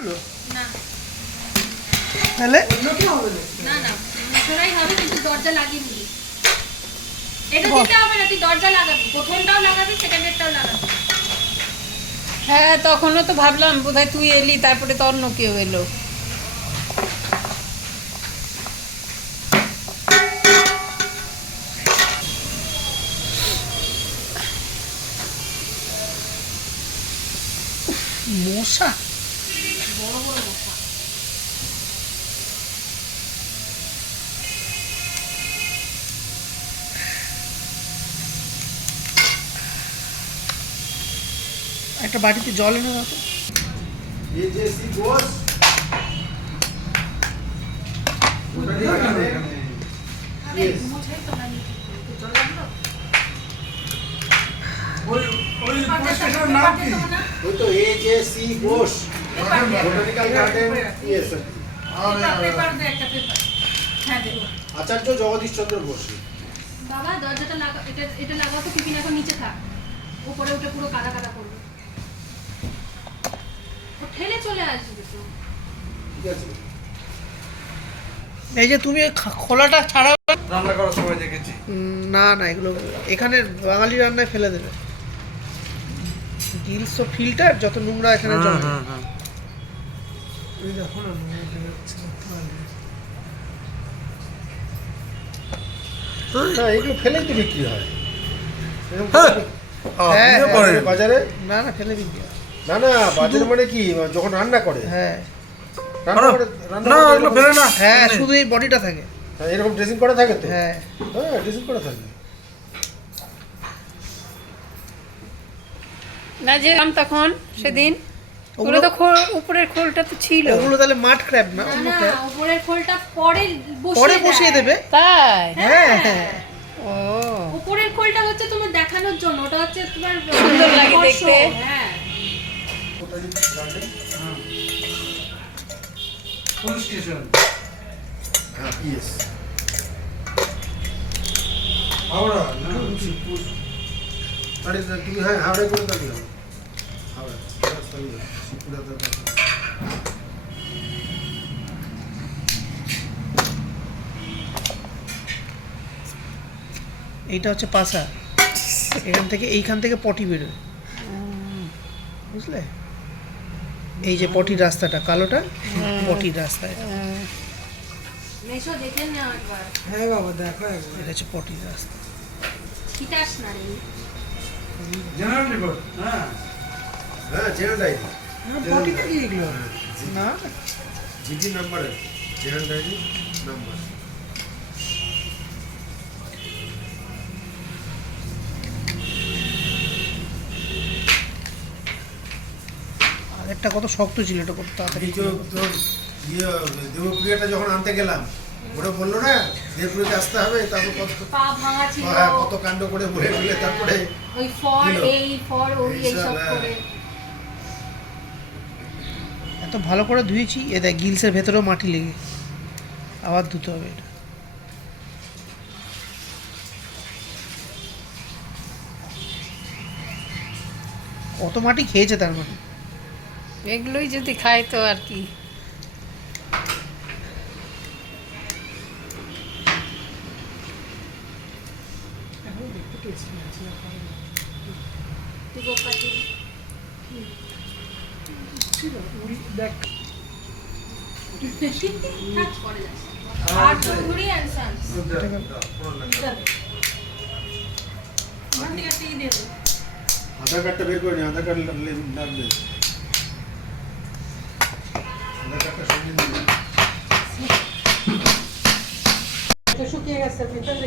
করলো না তাহলে না না মশলাই হবে, কিন্তু দরজা লাগিয়ে দিবি। এটা দিতে হবে না, তুই দরজা লাগাবি, প্রথমটাও লাগাবি, সেকেন্ডেরটাও লাগাবি। হ্যাঁ, তখনও তো ভাবলাম বোধহয় তুই এলি, তারপরে তো অন্য কেউ এলো। মশা বড় বড় মশা। একটা বাটিতে জল এনে দাও তো। ये जैसी गोश আরে মোছাই তো না নিচে, তো জল লাগলো। वो तो ये जैसी गोश बोटानिकल गार्डन ये सब পেপার দে, একটা পেপার। হ্যাঁ দেবো। आचार्य जगदीश चंद्र बोस বাবা দরজাটা লাগা, এটা লাগাও তো, টিফিন এখন নিচে থাক, উপরে উঠে পুরো কাদা কাদা করবে। ও ঠেলে চলে আসবে তো। ঠিক আছে এই যে তুমি খোলাটা ছাড়া রান্না করার সময় দেখেছি। না না, এগুলো এখানে বাঙালি রান্নায় ফেলে দেবে। গিলস তো ফিল্টার, যত নোংরা এখানে জমে। এই দেখো না, নোংরা বেরোচ্ছে না। না এগুলো ফেলেই তো বিক্রি হয় এরকম হ্যাঁ। হ্যাঁ, আপনিও হ্যাঁ, করেন। বাজারে না না, ফেলে দিবি। না না বাজারে মানে কি যখন রান্না করে হ্যাঁ রান্না করে না, ওগুলো ফেলে না। হ্যাঁ, শুধু এই বডিটা থাকে। হ্যাঁ, এরকম ড্রেসিং করা থাকে তো হ্যাঁ, হ্যাঁ ড্রেসিং করা থাকে না যে তখন সেদিন ওগুলো তো উপরের খোলটা তো ছিল। ওগুলো তাহলে মাঠ ক্র্যাব না, না অন্য না, crab। উপরের খোলটা পরে পরে বসিয়ে দেবে। তাই? হ্যাঁ হ্যাঁ, ও, উপরের খোলটা হচ্ছে তোমার দেখানোর জন্য, ওটা হচ্ছে তোমার সুন্দর লাগে আকর্ষণ। দেখতে। হ্যাঁ পুলিশ স্টেশন। হ্যাঁ ইয়েস হাওড়া। আরে তুমি হ্যাঁ হাওড়ায় করে দাবি হবে হাওড়া শিবপুরাতে এইটা হচ্ছে পাসা। এইখান থেকে পটি বেরোয়, বুঝলে? এই যে পটির রাস্তাটা কালোটা, পটির রাস্তা এটা। মেশো দেখে নাও একবার। হ্যাঁ বাবা, দেখো এটা হচ্ছে পটির রাস্তা। তিতাস না রে। General report. হ্যাঁ। হ্যাঁ জেনারেল ডায়েরি পটিটা কি এগুলো? না, GD number general diary number আরেকটা কত শক্ত ছিল, এটা কত তাড়াতাড়ি এই যে তোর ইয়ে দেবপ্রিয়াটা যখন আনতে গেলাম ওরা বললো না দেবপ্রিয়াকে আসতে হবে, তারপর কত পা ভাঙা ছিল, হ্যাঁ কত কাণ্ড করে বলে বলে তারপরে ওই ফর দিল। এই ফর ওই এই সব হ্যাঁ। করে। এত ভালো করে ধুয়েছি, এ দেখ গিলসের ভেতরেও মাটি লেগে, আবার ধুতে হবে এটা। কত মাটি খেয়েছে তার মানে। এগুলোই যদি খায় তো আর কি। তুই গোপা ছিল। কাজ করে যাচ্ছে। আর চৌধুরী and Sons। মান্ডিয়া টি দেবো। আধার কার্ডটা বের করে নি, আধার কার্ড লাগবে, আধার কার্ডটা সঙ্গে নিয়ে শুকিয়ে গেছে